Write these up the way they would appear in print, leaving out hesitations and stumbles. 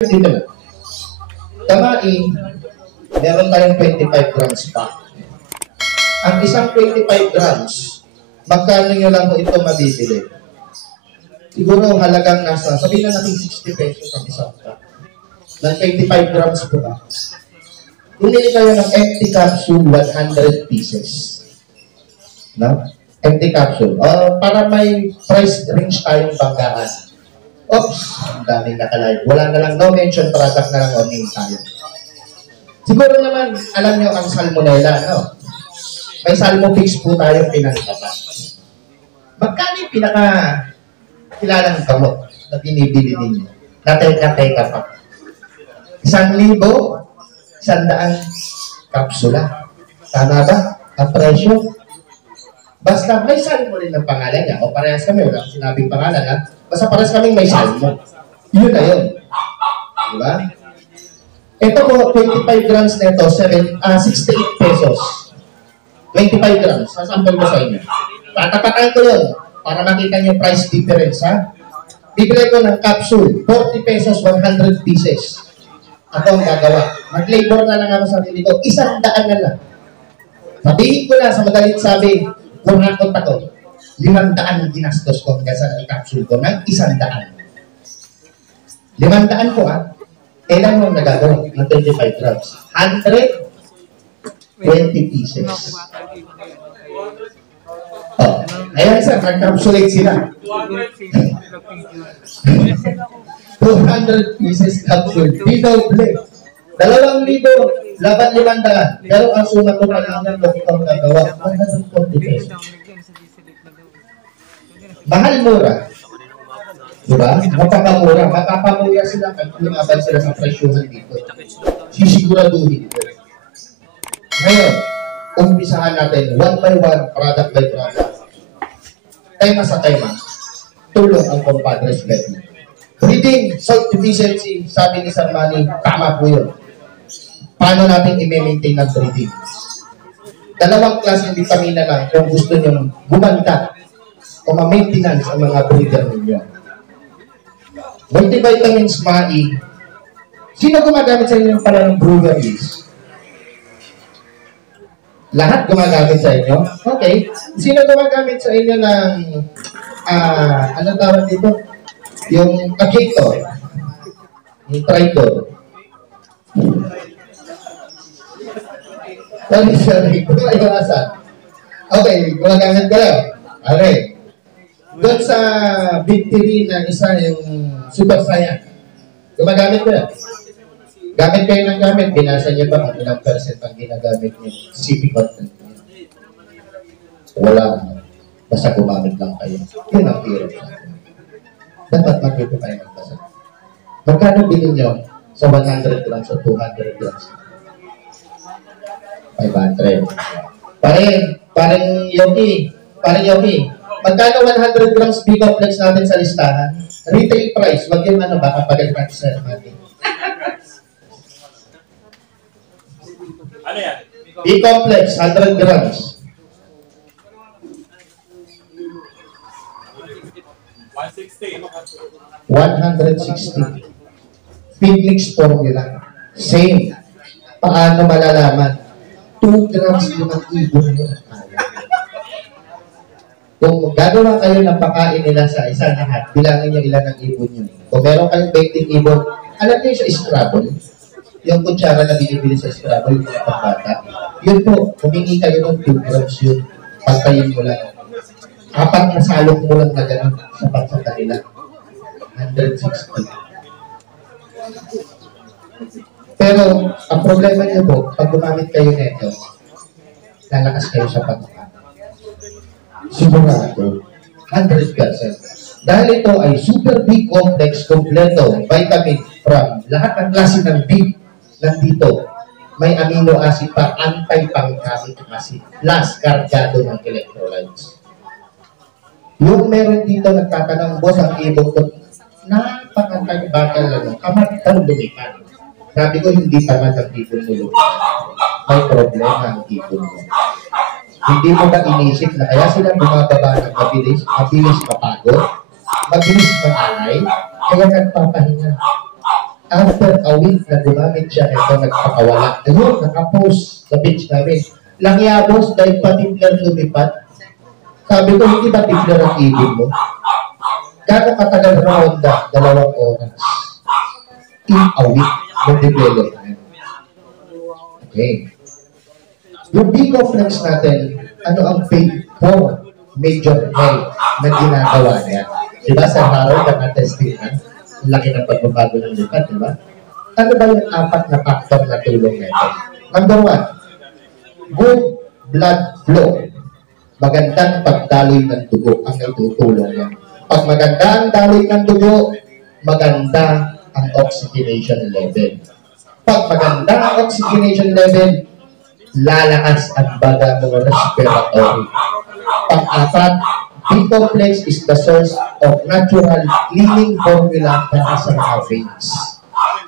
Dito na. Kamai, meron tayong 25 grams pa. Ang isang 25 grams, magkano nyo lang ito mabibili? Siguro halagang nasa, sabihin na natin 60 pesos ang isang pa. Ng 25 grams po ba? Bumili kayo ng empty capsule, 100 pieces. No? Empty capsule. Para may price range tayong banggaan. Oops, ang daming nakalive. Wala na lang, no mention product na lang o name tayo. Siguro naman, alam nyo ang salmonella, no? May salmofix po tayong pinangtapat. Magkano yung pinaka-kilalang gamot na binibili ninyo? Nateka pa. 1,000, 100 kapsula. Tama ba? Ang presyo. Basta may salmo rin ng pangalan niya. O parehas kami, wala akong sinabing pangalan ha. Basta parehas kaming may salmo. Yun na yun. Diba? Ito po, 25 grams na ito, 68 pesos. 25 grams. Sasample ko sa inyo. Tatapatan ko yun para makita nyo price difference ha. Bibili ko ng capsule, 40 pesos, 100 pieces. Ako ang gagawa. Mag-labor na lang ako sa sarili ko. 100 na lang. Sabihin ko na sa madalit sabi, kung nakot ako, 500 ang ginastos ko hanggang sa i-capsule ko ng 100. 500 po ha. Kailan mo nagagawa ng 25 grams? 120 pieces. Oh, ayan sir, nag-capsulate sila. 200 pieces capsule. Binoble. 2,000 laban 500. Pero ang sumat ko pa lang ng doktor nagawa, 140 pesos. Mahal mura. Diba? Mapakamura. Mapapamura sila pag lumaban sila sa presyohan dito. Sisiguraduhin ko. Ngayon, umpisahan natin one by one, product by product. Tema sa tema. Tulong ang compadres Betty. Breathing, salt deficiency, sabi ni Sir Manny, tama po yun. Paano natin i-maintain ang breathing? 2 klaseng vitamina lang kung gusto nyo bumanda o ma-maintenance ang mga breather ninyo. Multivitamins, MAI. Sino gumagamit sa inyo pala ng breweries? Lahat gumagamit sa inyo? Okay. Sino gumagamit sa inyo ng anong tawag dito? Yung Cajator. Yung Tritor. Sorry. Iwasan. Okay. Gumagamit kayo. Okay. Doon sa victory na isa yung Super Saiyan. Gumagamit ko yan. Gamit kayo ng gamit. Binasa niyo ba kung ilang percent ang ginagamit niyo? CP content niyo. Wala. Basta gumamit lang kayo. Yun ang hirap sa atin. Dapat magpito kayo magbasa. Magkano bilhin nyo sa 100 grams o 200 grams? 500. Parang Yogi. Magkano 100 grams B-complex natin sa listahan? Retail price. Wag yung baka pagalitan sa natin. Ano yan? B-complex, 100 grams. 160. Feed mix formula. Same. Paano malalaman? 2 grams yun ang ibon mo. Kung gagawa kayo ng pakain nila sa isang lahat, bilangin nyo ilan ang ibon nyo. Kung meron kayong 20 ibon, alam nyo sa Scrabble, yung kutsara na binibili sa Scrabble, yung pambata, yun po, humingi kayo ng 2 grams yun, pagkayin mo lang. Kapag nasalok mo lang na gano'n, sapat sa kanila. 160. Pero, ang problema niyo po, pag gumamit kayo nito, lalakas kayo sa pagkakas. Sigurado, 100%. Dahil ito ay super B complex, kompleto, vitamin from lahat ng klase ng B nandito. May amino acid pa, anti-pancreatic acid, plus kargado ng electrolytes. Yung meron dito nagtatanong, boss, ang ibon ko, napakatag-bakal lang, kamat daw lumipan. Sabi ko, hindi tamad ang ibon mo lumipan. May problema ang ibon mo. Hindi mo ba inisip na kaya sila bumababa ng mabilis mapagod, mabilis mangalay, kaya nagpapahinga. After a week na gumamit siya, ito nagpakawala. Ayun, nakapost sa page namin. Langyabos dahil patimpler lumipat. Sabi ko, hindi ba timpler ang ibig mo? Gano'ng katagal ronda? 2 oras. In a week ng development. Okay. Yung B-complex natin, ano ang paid for major health na ginagawa niya? Diba sa Harold na testingan? Laki ng pagbabago ng lipat, diba? Ano ba yung 4 na factor na tulong nito? Number 1, good blood flow. Magandang pagdaloy ng dugo ang itutulong yan. Pag maganda ang daloy ng dugo, maganda ang oxygenation level. Pag maganda ang oxygenation level, lalakas ang baga mo respiratory. Pang-4, B-complex is the source of natural cleaning formula para sa mga veins.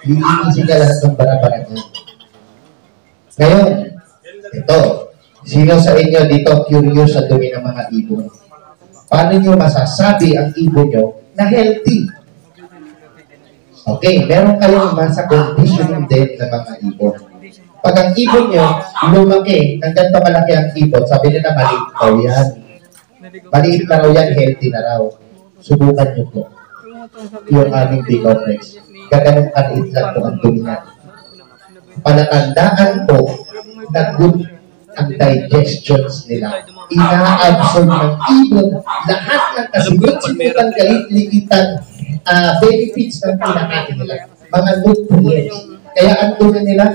Lilinisin ka lahat ng bara-bara niya. Ngayon, ito, sino sa inyo dito curious sa dumi ng mga ibon? Paano nyo masasabi ang ibon nyo na healthy? Okay, meron kayong masa conditioning din ng mga ibon. Pag ang ibon nyo lumaki, ng ganito malaki ang ibon, sabi nila maliit daw yan. Maliit na raw yan, healthy na raw. Subukan nyo po. Yung aming B-complex. Gaganong kaliit lang po ang dumi niya. Palatandaan po na good ang digestions nila. Ina-absorb ng ibon lahat ng kasigit-sigitan, galit-ligitan, benefits ng pinakain nila. Mga nutrients. Kaya ang dumi nila,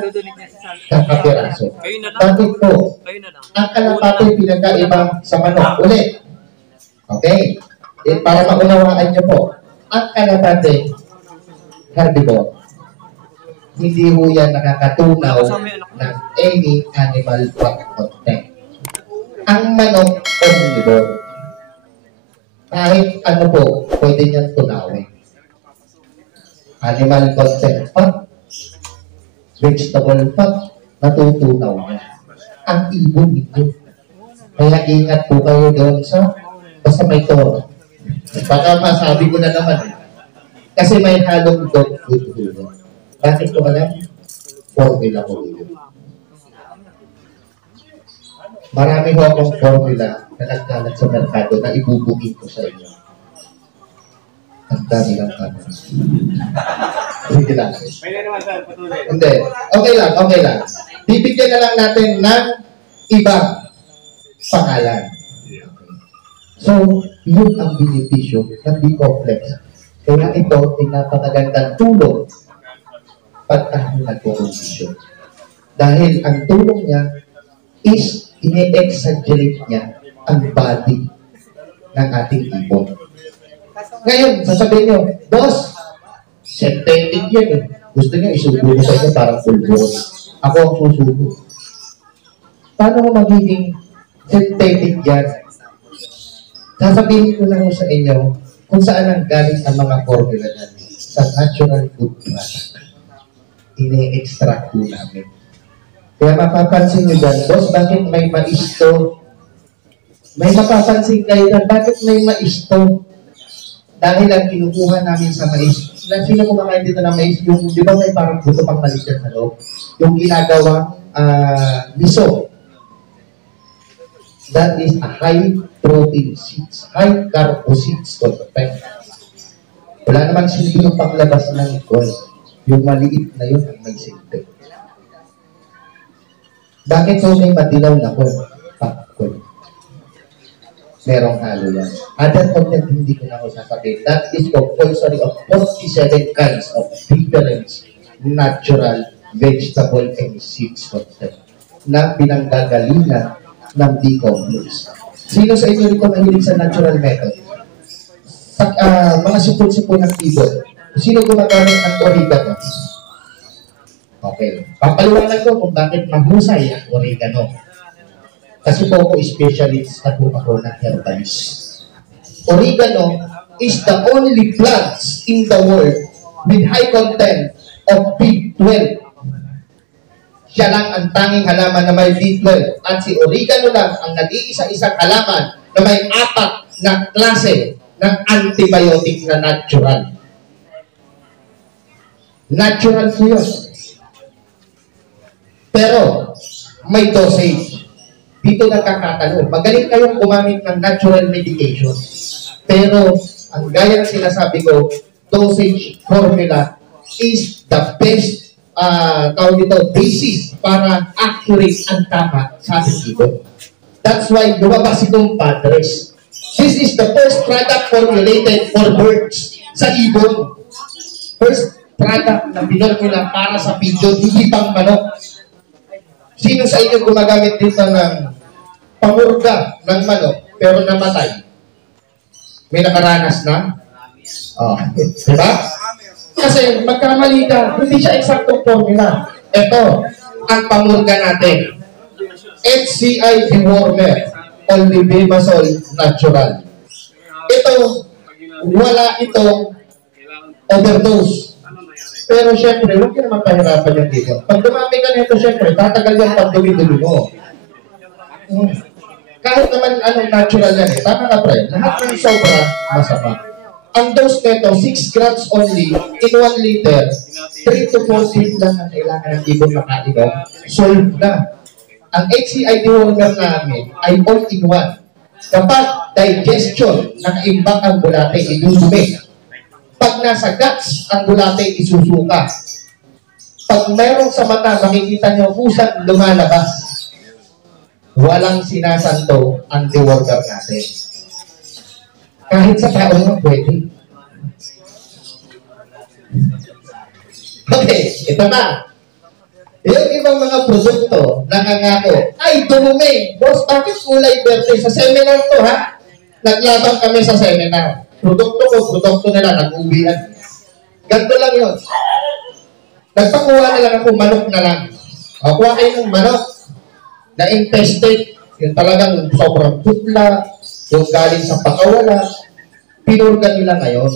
kakapiraso. Bakit po? Ang kalapate pinagkaiba sa manok. Ulit. Okay? Para maunawaan nyo po. Ang kalapate, herbivore. Hindi ho yan nakakatunaw ng any animal fat content. Ang manok, omnivore. Kahit ano po, pwede niyang tunawin. Animal content fat, vegetable fat, natutunaw niya. Ang ibon ito. Kaya ingat po kayo doon sa basta may toro. Baka masabi ko na naman. Kasi may halong dog food dito. Bakit ko alam? Formula ko dito. Marami ho akong formula na nagkalat sa merkado na ibubugin ko sa inyo. Ang dami lang kami. Hindi lang. Hindi. Okay lang, okay lang. Bibigyan na lang natin ng ibang pangalan. So, yun ang benepisyo ng B-complex. Kaya ito ay napakagandang tulong pag tayo nagpo-condition. Dahil ang tulong niya is ine-exaggerate niya ang body ng ating ibon. Ngayon, sasabihin nyo, boss, synthetic yan eh. Gusto niyo isubo ko sa inyo parang pulbon. Ako ang susubo. Paano mo magiging synthetic yan? Sasabihin ko lang sa inyo kung saan ang galing ang mga formula yan. Sa natural food product. Ine-extract po namin. Kaya mapapansin nyo dyan, boss, bakit may mais to? May mapapansin kayo dyan, bakit may mais to? Dahil ang kinukuha namin sa mais, sino kumakain dito ng mais, yung, di ba may parang buto pang maliit sa loob? Yung ginagawang miso. That is a high protein seeds, high carbo seeds content. Wala naman silbi yung panglabas ng gold. Yung maliit na yun ang may silbi. Bakit so may madilaw na popcorn? Merong halo yan. Other content hindi ko na ako sasabihin. That is compulsory of 47 kinds of different natural vegetable and seeds content na pinanggagalingan ng B-complex. Sino sa inyo rin mahilig sa natural method? Sa mga sipon-sipon ng ibon, sino gumagamit ng oregano? Okay. Papaliwanag ko kung bakit mahusay ang oregano. Kasi po ako specialist at po ako ng herbalist. Oregano is the only plants in the world with high content of B12. Siya lang ang tanging halaman na may B12. At si oregano lang ang nag-iisa-isang halaman na may 4 na klase ng antibiotic na natural. Natural po yun. Pero, may dosage. Dito nagkakatalo. Magaling kayong gumamit ng natural medication. Pero, ang gaya ng sinasabi ko, dosage formula is the best tawag dito, basis para accurate ang tama sa ating ibon. That's why lumabas itong Padres. This is the first product formulated for birds sa ibon. First product na pinormula para sa pigeon, hindi pang manok. Sino sa inyo gumagamit dito ng pamurga ng manok pero namatay? May nakaranas na? Oh, diba? Kasi magkamali ka, hindi siya eksaktong formula. Ito, ang pamurga natin. HCI dewormer, olivibasol natural. Ito, wala itong overdose. Pero syempre, huwag ka naman pahirapan yung dito. Pag dumami ka nito, syempre, tatagal yung pagdumi-dumi mo. Kahit naman anong natural yan eh. Tama ka, pre. Lahat ng sobra, masama. Ang dose nito, 6 grams only, in 1 liter, 3 to 4 feet lang ang kailangan ng ibon makainom. Solved na. Ang HCI dewormer namin ay all-in-one. Kapag digestion, nakaimbak ang bulate, idudumi. Pag nasa guts, ang bulate isusuka. Pag mayroong sa mata, makikita nyo pusang lumalabas. Walang sinasanto ang dewormer natin. Kahit sa tao naman pwede. Okay, ito na. Yung ibang mga produkto nangangako, ay dumumi. Boss, bakit kulay verde? Sa seminar to, ha? Naglabang kami sa seminar. Produkto nila, nag-uwian. Ganto lang yun. Nagpakuha na lang ako, manok na lang. O, kuha kayo ng manok na infested. Yung talagang sobrang putla, yung galing sa pakawala, pinurga nila ngayon.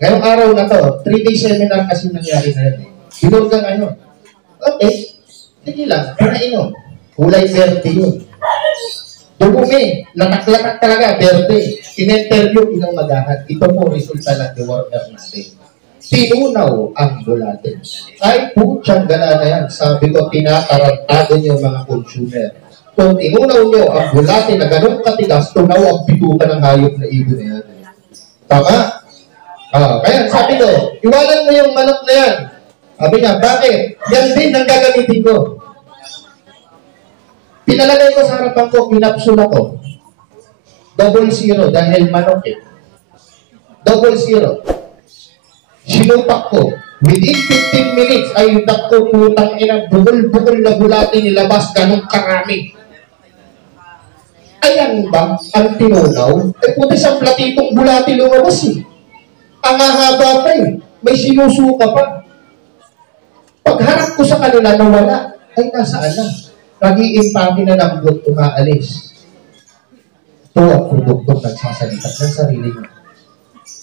Ngayong araw na to, 3-day seminar kasi nangyari na yun. Pinurga ngayon. Okay, sige lang, pinainom. Kulay verde yun. Dumumi, latak-latak talaga, verde. In-interview, inamagahan. Ito po resulta ng dewormer natin. Tinunaw ang bulate. Ay, putyang gala na yan. Sabi ko, tinatarantado niyo mga consumer. Kung tinunaw niyo ang bulate na ganun katigas, tunaw ang bituka ng hayop na ibon na yan. Tama? Kaya sabi ko, iwanan mo yung manok na yan. Sabi niya, bakit? Yan din ang gagamitin ko. Pinalagay ko sa harapan ko, pinapsula ko. 00 dahil manok eh. 00. Sinupak ko. Within 15 minutes ay ko putang inang bukol-bukol na bulati nilabas ganong karami. Ayan ba ang tinunaw? Eh puti sa platitong bulati lumabas eh. Ang hahaba pa eh. May sinusuka pa. Pagharap ko sa kanila nawala, ay nasaan na? Nag-iimpake na ng blood, umaalis. Ito ang produktong nagsasalita ng sarili mo.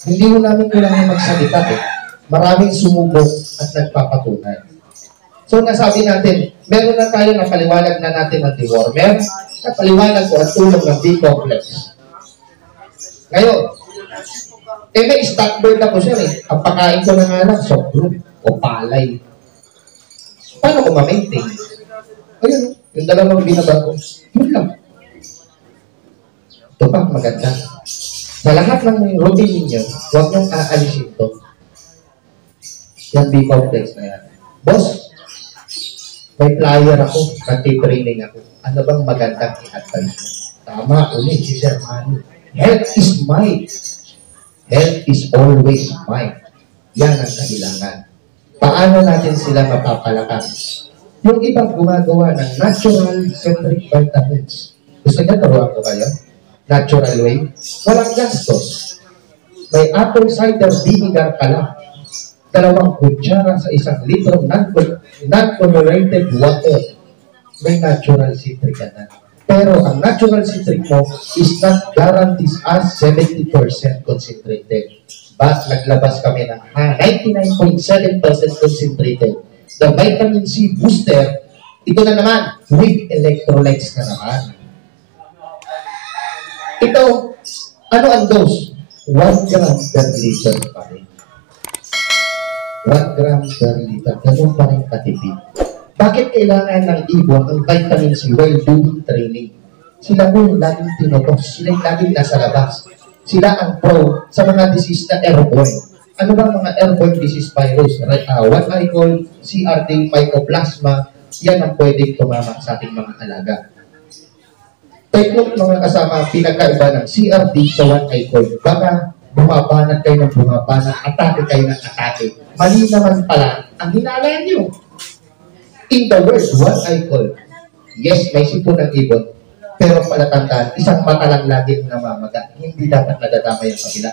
Hindi mo namin kailangan magsalita eh. Maraming sumubok at nagpapatunay. So nasabi natin, meron na tayo na paliwanag na natin ang dewormer, na paliwanag ko ang tulong ng B-complex. Ngayon, may stock bird ako siya eh. Ang pakain ko na nga lang, sobrang o palay. Paano ko ma-maintain? Ayun, yung dalawang binaba ko. Yun lang. Ito pa, maganda. Sa lahat ng routine ninyo, huwag niyong aalisin ito. Yung B-complex na yan. Boss, may flyer ako, nag-training ako. Ano bang magandang i-advise mo? Tama, ulit si Sir Manny. Health is might. Health is always might. Yan ang kailangan. Paano natin sila mapapalakas? Yung ibang gumagawa ng natural centric vitamins. Gusto niya turuan ko kayo? Natural way. Walang gastos. May apple cider vinegar ka lang. 2 kutsara sa 1 litro non-chlorinated water. May natural citric ka na. Pero ang natural citric mo is not guaranteed as 70% concentrated. But naglabas kami ng 99.7% concentrated. The vitamin C booster, ito na naman, with electrolytes na naman. Ito, ano ang dose? 1 gram per liter pa rin. 1 gram per liter. Ganun pa rin katipid. Bakit kailangan ng ibon ang vitamin C while doing training? Sila po yung laging tinotos. Sila yung laging nasa labas. Sila ang pro sa mga disease na airborne. Ano ba mga airborne disease virus? What I call CRD, mycoplasma, yan ang pwedeng tumama sa ating mga alaga. Take note mga kasama, pinagkaiba ng CRD sa what I call. Baka bumabanat kayo ng bumabanat, atake kayo ng atake. Mali naman pala ang hinala nyo. In the word, what I call. Yes, may sipon ng ibon. Pero palatandaan, isang mata lang lagi namamaga. Hindi dapat nadadamay ang kabila.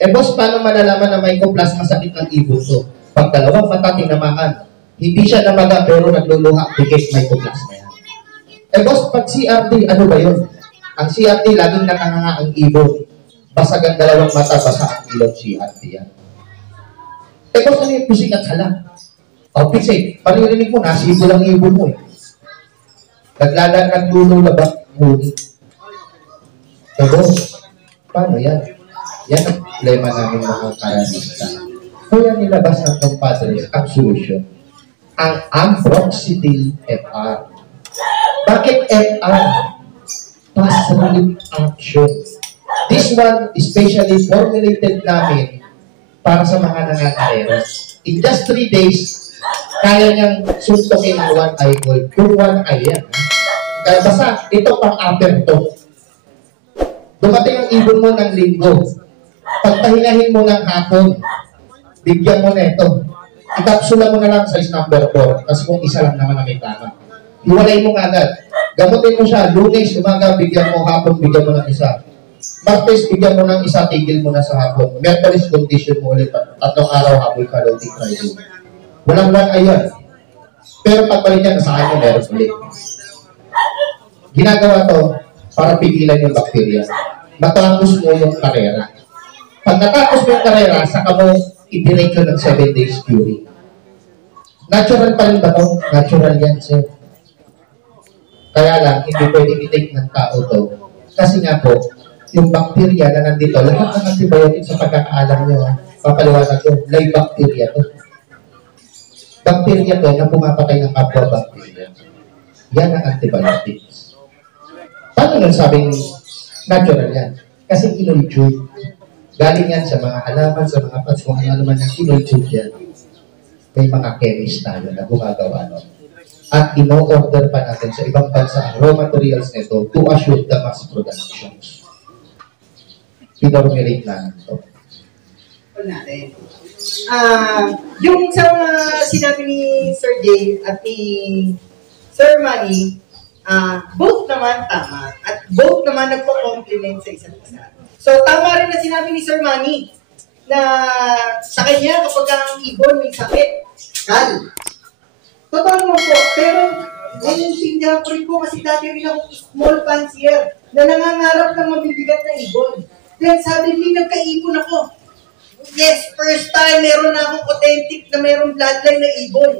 Boss, paano malalaman na mycoplasma sakit ng ibon to? Pag dalawang mata tinamaan, hindi siya namaga pero nagluluha, bigay mycoplasma yan. Boss, pag CRD, ano ba yun? Ang CRD, laging nakanganga ang ibon. Basag ang dalawang mata, basa ang ilong CRD yan. Boss, ano yung pisik at hala? Pisik, maririnig mo, nasibo lang ibon mo eh. Naglululabak ngunit. Boss, paano yan? Yan ang problema namin mga karanista. Kaya nilabas ng compadres ang solusyon. Ang Ambroxetil FR. Bakit FR? Fast relief action. This one, especially formulated namin para sa mga nangangarera. In just 3 days, kaya niyang suntokin ang one eye gold. Kung one eye yan. Kaya basta, ito pang-upper to. Dumating ang ibon mo ng linggo. Pagpahingahin mo ng hapon, bigyan mo na ito. Ikapsula mo na lang size number 4. Kasi kung isa lang naman ang may tama. Iwalay mo agad. Gamutin mo siya. Lunes, umaga, bigyan mo. Hapon, bigyan mo ng isa. Martes, bigyan mo ng isa. Tigil mo na sa hapon. Mercury's condition mo ulit. 3 araw, habol ka, loading Friday. Walang lang ayan. Pero pagbalik niya, nasaan yung meron ulit. Ginagawa to para pigilan yung bakterya. Matapos mo yung karera. Pag natapos mo yung karera, saka mo idiretso ng 7 days curing. Natural pa rin ba to? Natural yan, sir. Kaya lang, hindi pwedeng i-take ng tao to. Kasi nga po, yung bakterya na nandito, lahat ng antibiotic sa pagkakaalam nyo, papaliwanag ko, live bacteria to. Bakterya to na pumapatay ng kapwa bakterya. Yan ang antibiotics. Paano nang sabing natural yan? Kasi kinulture. Galing yan sa mga halaman, sa mga pats, kung ano naman yung kinulture yan. May mga chemist tayo na gumagawa nun. At ino-order pa natin sa ibang bansa ang raw materials nito to assure the mass production. Pinormulate na ito. Natin. Yung sa sinabi ni Sir Jay at ni Sir Manny, both naman tama at both naman nagpo-complement sa isa't isa. So tama rin na sinabi ni Sir Manny na sa kanya kapag ang ibon may sakit, kal. Totoo naman po, pero naiintindihan ko rin po kasi dati rin akong small fancier na nangangarap ng mabibigat na ibon. Then suddenly nagkaibon ako. Yes, first time meron na akong authentic na merong bloodline na ibon.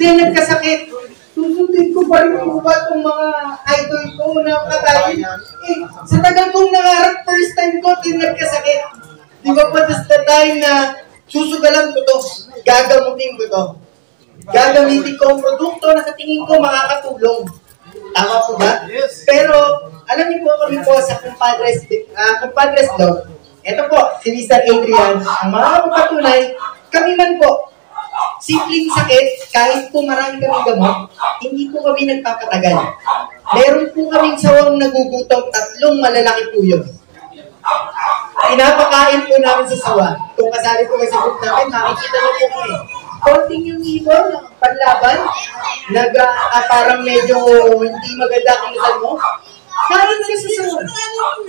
Then nagkasakit. Susundin ko pa rin po ba itong mga idol ko na katayin? Sa tagal kong nangarap, first time ko, din nagkasakit. Di ba pa this the time na susugalan ko to, gagamutin ko to. Gagamitin ko ang produkto na sa tingin ko makakatulong. Tama po ba? Yes. Pero, alam niyo po kami po sa Compadres Dog. Ito po, si Mr. Adrian, ang mga patunay, kami man po, simpleng sakit, kahit po marami kami gamot, hindi po kami nagpapatagal. Meron po kaming sawang nagugutom, 3 malalaki po yun. Pinapakain po namin sa sawa. Kung kasali po kayo sa group namin, makikita niyo po kami. Konting yung ibon, panlaban, parang medyo hindi maganda kilutan mo, kain ka sa sawa.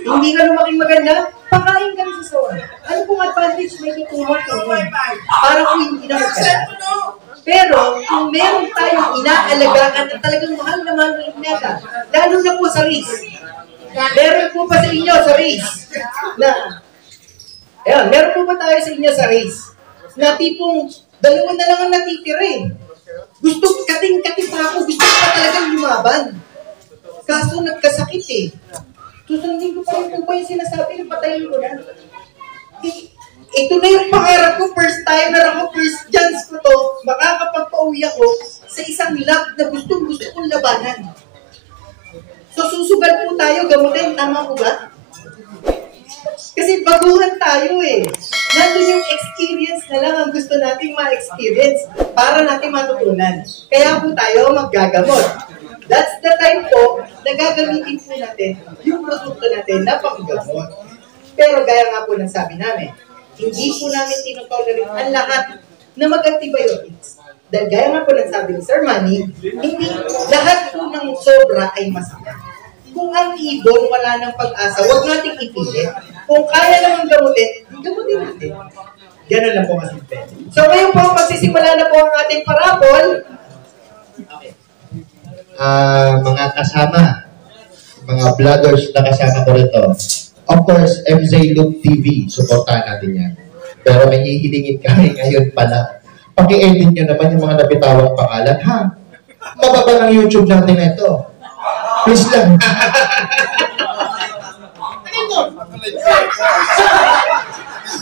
Hindi ka lumaking maganda, pakain ka sa sawa. Ano pong advantage may tutulong ko? Para kung hindi na magkala. Pero kung meron tayong inaalagaan at talagang mahal na mahal ng ineta, lalo na po sa race. Meron po ba sa inyo sa race? Meron po ba tayo sa inyo sa race? Na tipong 2 na lang ang natitira eh. Gusto, kating-kating pa ako, gusto pa talagang lumaban. Kaso nagkasakit eh. Susundin ko pa rin po ba yung sinasabi na patayin ko na? ito na yung pangarap ko, first timer ako, first chance ko to, makakapagpauwi ako sa isang lab na gusto kong labanan. So susugal po tayo, gamutin, tama po ba? Kasi baguhan tayo eh. Nandun yung experience na lang ang gusto nating ma-experience para natin matutunan. Kaya po tayo maggagamot. That's the time po na gagamitin po natin yung produkto natin na panggamot. Pero gaya nga po ng sabi namin, hindi po namin tinotolerate ang lahat na mag-antibiotics. Dahil gaya nga po ng sabi ni Sir Manny, hindi lahat po ng sobra ay masama. Kung ang ibon wala ng pag-asa, huwag nating ipilit. Kung kaya naman gamutin, gamutin natin. Ganun lang po kasimple. So ngayon po, magsisimula na po ang ating parabol. Okay. Mga kasama, mga vloggers na kasama ko rito. Of course, MZ Loop TV, supportahan natin yan. Pero may hihilingin kami ngayon pala. Paki-edit nyo naman yung mga napitawang pangalan, ha? Mababa ng YouTube natin na ito. Please lang.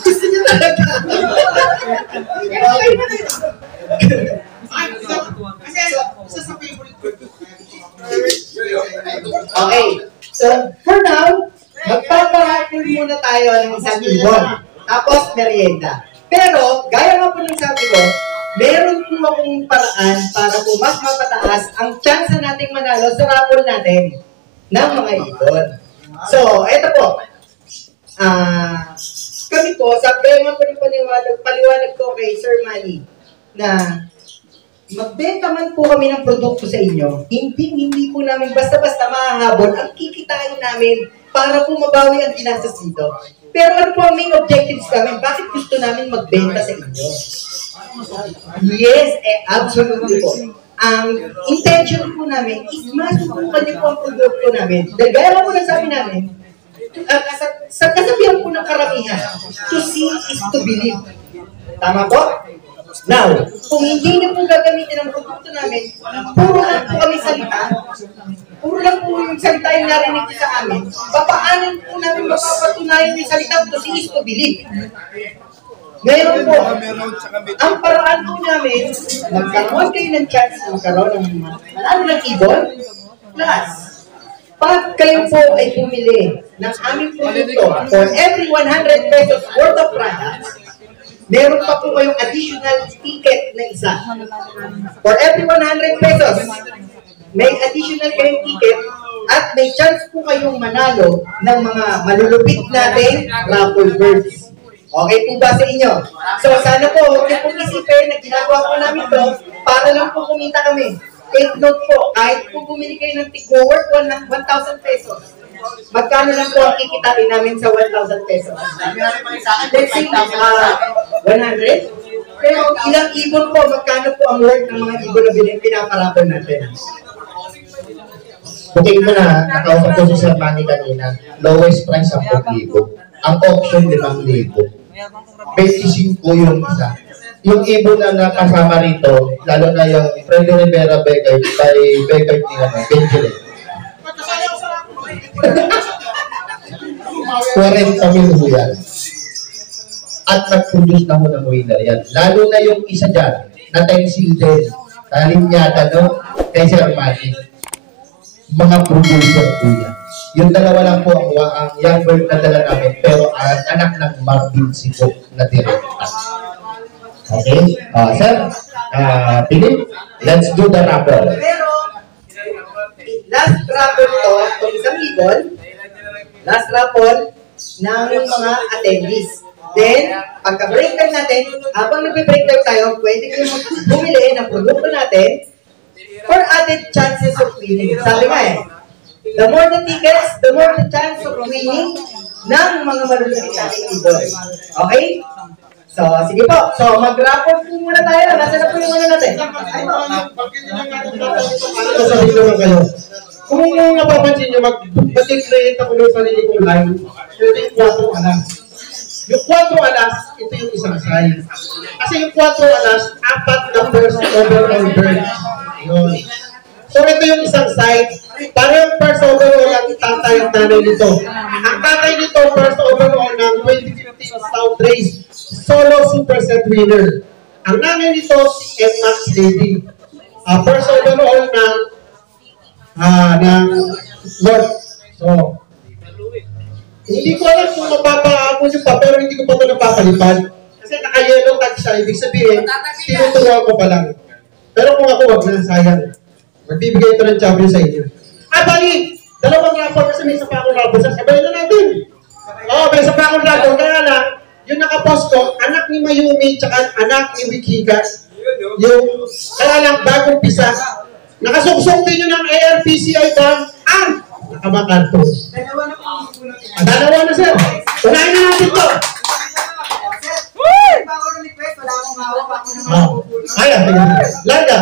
Gusto niyo talaga. Okay. So, for now, magpapahatid muna tayo ng isang ibon. Tapos, merienda. Pero, gaya nga po ng sabi ko, meron po akong paraan para po mas mapataas ang chance nating manalo sa raffle natin ng mga ibon. So, eto po. Kami po, sabi nga po ng paliwanag ko kay Sir Manny na magbenta man po kami ng produkto sa inyo, hindi po namin basta-basta mahahabol ang kikitain namin para po mabawi ang ginastos dito. Pero ano po ang main objectives namin? Bakit gusto namin magbenta sa inyo? Yes, absolutely po. Ang intention po namin is masubukan niyo po ang produkto namin. Dahil gaya po na sabi namin, sa kasabihan po ng karamihan, to see is to believe. Tama po? Now, kung hindi niyo po gagamitin ang produkto namin, puro lang po kami salita, puro lang po yung salita yung narinig ko sa amin, papaanan po namin mapapatunayan yung salita to see is to believe. Ngayon po, ang paraan po namin, magkaroon kayo ng chance na magkaroon ng manalo ng ibon, plus, pag kayo po ay bumili ng aming produkto for every 100 pesos worth of products, meron pa po kayong additional ticket na isa. For every 100 pesos, may additional kayong ticket at may chance po kayong manalo ng mga malulupit natin raffle birds. Okay po ba sa inyo? So sana po, huwag niyo pong isipin na ginagawa po namin to para lang po kumita kami. Take note po, kahit po bumili kayo ng tigwo worth 1,000 pesos, magkano lang po ang kikitain namin sa 1,000 pesos? Let's say, 100? Pero ilang ibon po, magkano po ang worth ng mga ibon na pinaparapon natin? Okay mo na, nakausap ko si Sir Manny kanina, lowest price 10,000. Ang option 5,000. 25 yung isa. Yung ibon na nakasama rito, lalo na yung Freddy Rivera Beckert by Beckert ni Benjamin. 40,000 yan. At nag-produce na ho ng winner yan. Lalo na yung isa dyan, na tensil din. Talinyata, no? Kay Sir Manny. Mga producer po yan. Yung dalawa lang po ang young bird na dala namin, pero ang anak ng Marvin Sipo na direkta. Okay? Sir, Philip, let's do the raffle. Pero, last raffle to, kung isang ibon, last raffle ng mga attendees. Then, pagka-break time natin, habang nagbe-break time tayo, pwede kayo bumili ng produkto natin for added chances of winning. Sabi nga the more the tickets, the more the chance of winning ng mga malulupit nating ibon. Okay? So, sige po. So, mag-rapport po muna tayo. Nasaan na po yung ano natin? Sabi ko lang kayo. Kung napapansin nyo, mag-declare ako ng sarili kong line, ito yung 4 alas. Yung 4 alas, ito yung isang size. Kasi yung 4 alas, 4 na first overall bird. Yun. So, ito yung isang size. Para yung first overall ang tatay ang nanay nito. Ang tatay nito, first overall ng 2015 South Race. solo superset winner. Ang nanay nito si Max Lady. First overall ng North. So, hindi ko alam kung mapapaabot yung pa, pero hindi ko pa ito napapalipad. Kasi naka-yellow tag siya, ibig sabihin, tinuturuan ko pa lang. Pero kung ako, wag na, sayang. Magbibigay ito ng champion sa inyo. Bali! Dalawang rapor kasi may isa pa akong rapor. Sabay na natin. May isa pa akong rapor. Kaya lang, yung nakapost ko, anak ni Mayumi, tsaka anak ni Wikika. Kaya lang, bagong pisa. Nakasuksok din yun ng ARPCI bang nakamakanto. Dalawa na, sir. Unahin na natin to. Ayan, Landa.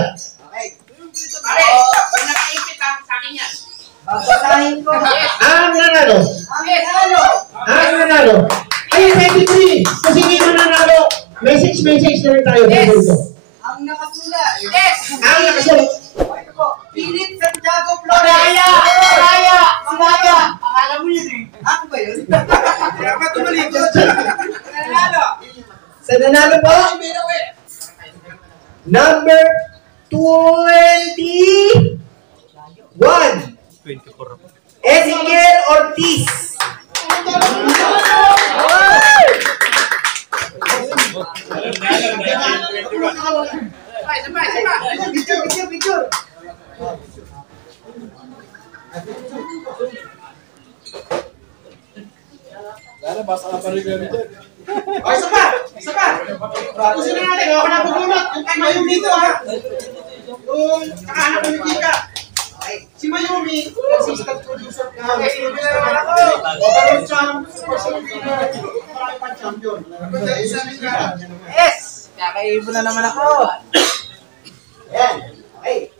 Pare, pag nakaipit sa akin yan. Babalahin ko. Ang nanalo. Ay, 23. Kasi hindi mo nanalo. Message na rin tayo. Yes. Ang nakasulat. Yes. Ang nakasulat. Philip Santiago Flores. Raya. Akala mo yun eh. Ako ba yun? Dapat tumalikod. Nanalo. Sa nanalo po? Number 21. Ezekiel Ortiz. Picture. Isa pa. Tapusin na natin. Ako na bubunot. Yung kay Mayumi dito, ha. Yung kakaanak ko ni Kika. Si Mayumi, assistant producer na overall champion. Yes! Kakaibo na naman ako. Yan. Ay.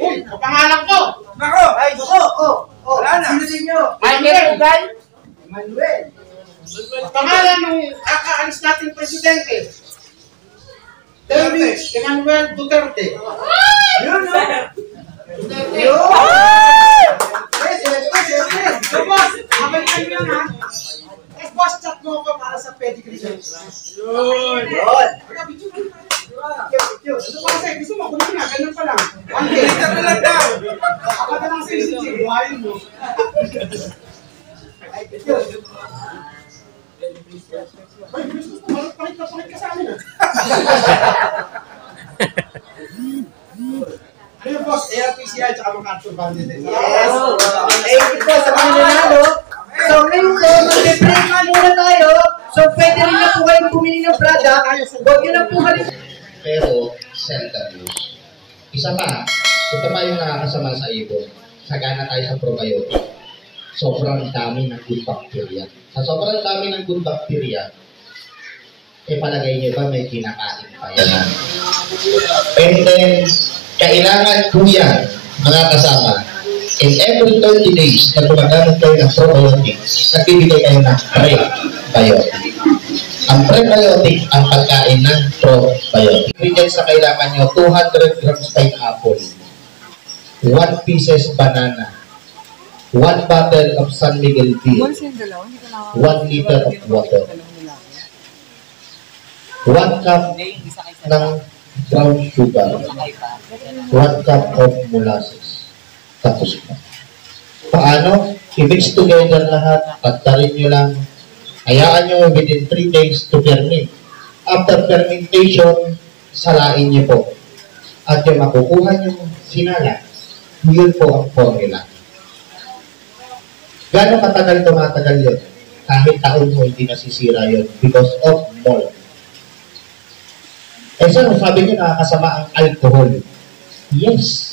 Uy, pangalan ko! Nako. Ay, Wala na. Sino din nyo? Manuel. Pangalan ng kakaalis nating presidente. David Emmanuel Duterte. Yun, no? So, boss, mabalikan nyo yan, ha? Boss, chat mo ako para sa pedigree. Yun. Gusto ko kasi, gusto mo, kunin na, ganun pa lang. Okay. Ito na lang daw. Ako na lang sensitive, buhayin mo. Ay, gusto mo, pakit ka sa amin, ha? Ano yung boss, ARPCI, tsaka mga Arthur Bandit. Yes. Thank you po sa mga nanalo. So, ngayon po, mag-break muna tayo. So, pwede rin na po kayong bumili ng product. Huwag nyo na po Pero self-abuse. Isa pa yung nakakasama sa ibon. Sagana tayo sa probiotic. Sobrang dami ng good bacteria. Sa sobrang dami ng good bacteria, palagay niyo ba may kinakain pa yan? And then, kailangan po yan, mga kasama, in every 30 days na gumagamit kayo ng probiotics, nagbibigay kayo ng prebiotic. Ang prebiotic, ang pagkain ng probiotic. Ingredients na kailangan nyo, 200 grams pineapple, 1 pieces banana, 1 bottle of San Miguel beer, 1 liter of water, 1 cup ng brown sugar, 1 cup of molasses. Tapos pa. Paano? I-mix together lahat, pagtarin nyo lang, hayaan nyo within 3 days to ferment. After fermentation, salain nyo po. At yung makukuha nyo sinala, yun po ang formula. Gano'ng katagal tumatagal yun? Kahit taon mo hindi nasisira yun because of mold. Sir, sabi nyo nakakasama ang alcohol. Yes.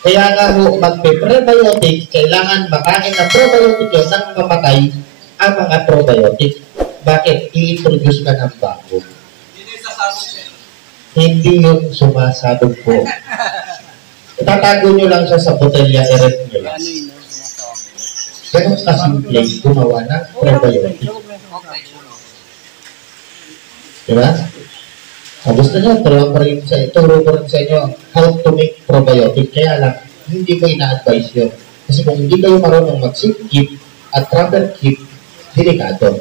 Kaya nga ho, magpe-prebiotic, kailangan makain ng probiotic yun nang mamatay ang mga probiotic. Bakit? I-introduce ka ng bago. Hindi yun sumasabog po. Itatago nyo lang siya sa botelya, i-rep nyo lang. Ganun kasimple gumawa ng probiotic. Diba? Gusto nyo, turo ko rin sa inyo how to make probiotic. Kaya lang, hindi ko ina-advise yun. Kasi kung hindi kayo marunong mag-sip-keep, at rubber keep delikado.